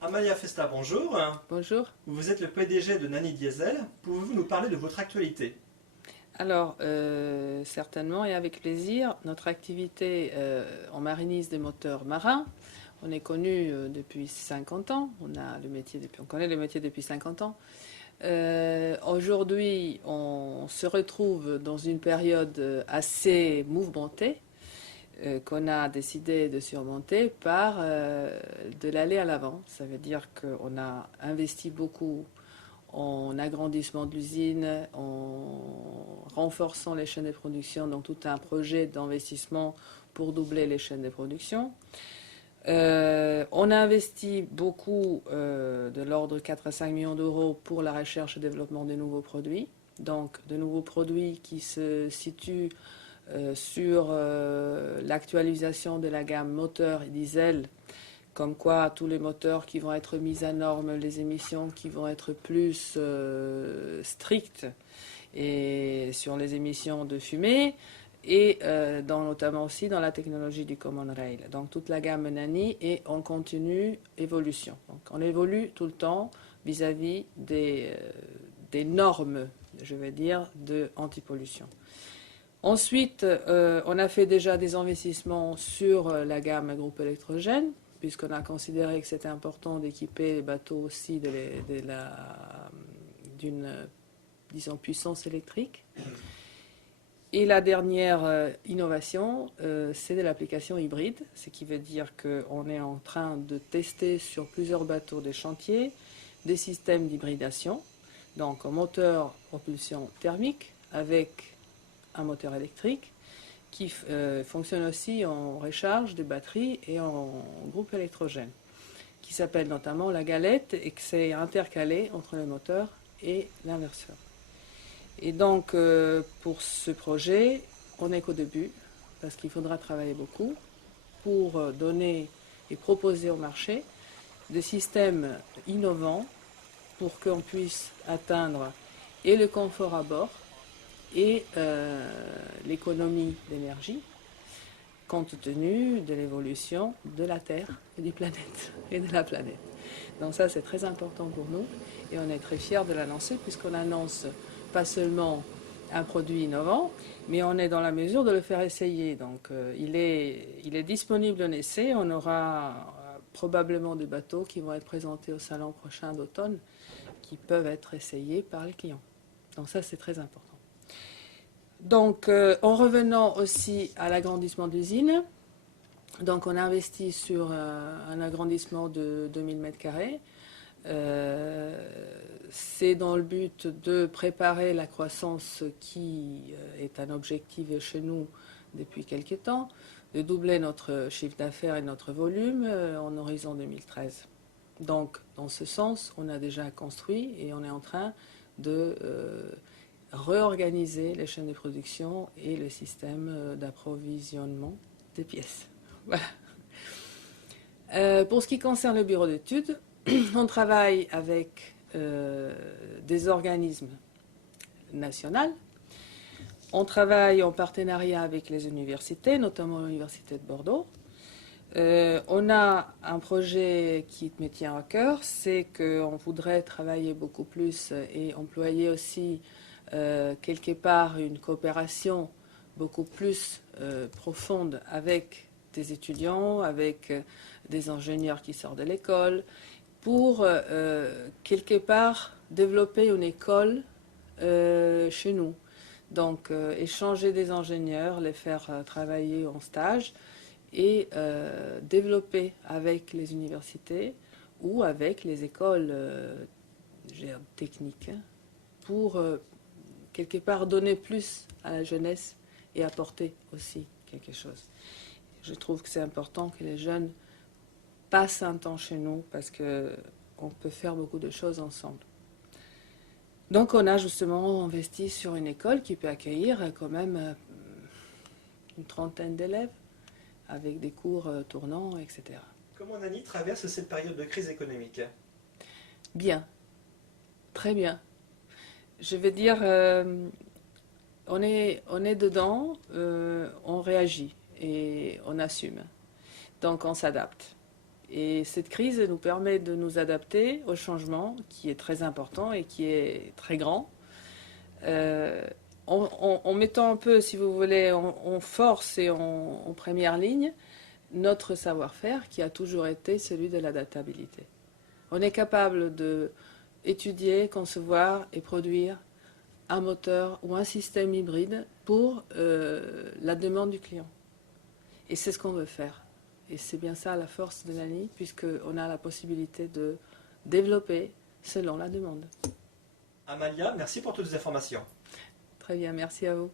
Amalia Festa, bonjour. Bonjour. Vous êtes le PDG de Nani Diesel. Pouvez-vous nous parler de votre actualité? Alors, certainement et avec plaisir, notre activité, on marinise des moteurs marins. On est connu depuis 50 ans. On connaît le métier depuis 50 ans. Aujourd'hui, on se retrouve dans une période assez mouvementée qu'on a décidé de surmonter par de l'aller à l'avant. Ça veut dire qu'on a investi beaucoup en agrandissement de l'usine, en renforçant les chaînes de production, donc tout un projet d'investissement pour doubler les chaînes de production. On a investi beaucoup, de l'ordre de 4 à 5 millions d'euros pour la recherche et développement de nouveaux produits. Donc de nouveaux produits qui se situent sur l'actualisation de la gamme moteur et diesel, comme quoi tous les moteurs qui vont être mis à norme, les émissions qui vont être plus strictes et sur les émissions de fumée et notamment aussi dans la technologie du Common Rail. Donc toute la gamme Nani est en continue évolution. Donc on évolue tout le temps vis-à-vis des normes, je vais dire, de anti-pollution. Ensuite, on a fait déjà des investissements sur la gamme groupe électrogène, puisqu'on a considéré que c'était important d'équiper les bateaux aussi d'une, disons, puissance électrique. Et la dernière innovation, c'est de l'application hybride, ce qui veut dire qu'on est en train de tester sur plusieurs bateaux des chantiers des systèmes d'hybridation, donc un moteur propulsion thermique avec un moteur électrique qui fonctionne aussi en recharge de batteries et en groupe électrogène, qui s'appelle notamment la galette et que c'est intercalé entre le moteur et l'inverseur. Et donc pour ce projet, on n'est qu'au début, parce qu'il faudra travailler beaucoup pour donner et proposer au marché des systèmes innovants pour qu'on puisse atteindre et le confort à bord et l'économie d'énergie, compte tenu de l'évolution de la Terre et du planète et de la planète. Donc ça, c'est très important pour nous et on est très fiers de l'annoncer puisqu'on annonce pas seulement un produit innovant, mais on est dans la mesure de le faire essayer. Donc il est disponible en essai. On aura probablement des bateaux qui vont être présentés au salon prochain d'automne qui peuvent être essayés par les clients. Donc ça, c'est très important. Donc, en revenant aussi à l'agrandissement de l'usine, donc on a investi sur un agrandissement de 2000 m². C'est dans le but de préparer la croissance qui est un objectif chez nous depuis quelques temps, de doubler notre chiffre d'affaires et notre volume en horizon 2013. Donc, dans ce sens, on a déjà construit et on est en train de réorganiser les chaînes de production et le système d'approvisionnement des pièces. Voilà. Pour ce qui concerne le bureau d'études, on travaille avec des organismes nationaux. On travaille en partenariat avec les universités, notamment l'Université de Bordeaux. On a un projet qui me tient à cœur, c'est qu'on voudrait travailler beaucoup plus et employer aussi quelque part une coopération beaucoup plus profonde avec des étudiants, avec des ingénieurs qui sortent de l'école, pour quelque part développer une école chez nous. Donc échanger des ingénieurs, les faire travailler en stage et développer avec les universités ou avec les écoles techniques pour quelque part donner plus à la jeunesse et apporter aussi quelque chose. Je trouve que c'est important que les jeunes passent un temps chez nous parce qu'on peut faire beaucoup de choses ensemble. Donc on a justement investi sur une école qui peut accueillir quand même une trentaine d'élèves avec des cours tournants, etc. Comment Nani traverse cette période de crise économique? Bien, très bien. Je veux dire, on est dedans, on réagit et on assume. Donc on s'adapte. Et cette crise nous permet de nous adapter au changement qui est très important et qui est très grand. En mettant un peu, si vous voulez, en force et en première ligne notre savoir-faire qui a toujours été celui de l'adaptabilité. On est capable d'étudier, concevoir et produire un moteur ou un système hybride pour la demande du client. Et c'est ce qu'on veut faire. Et c'est bien ça la force de Nani, puisqu'on a la possibilité de développer selon la demande. Amalia, merci pour toutes les informations. Très bien, merci à vous.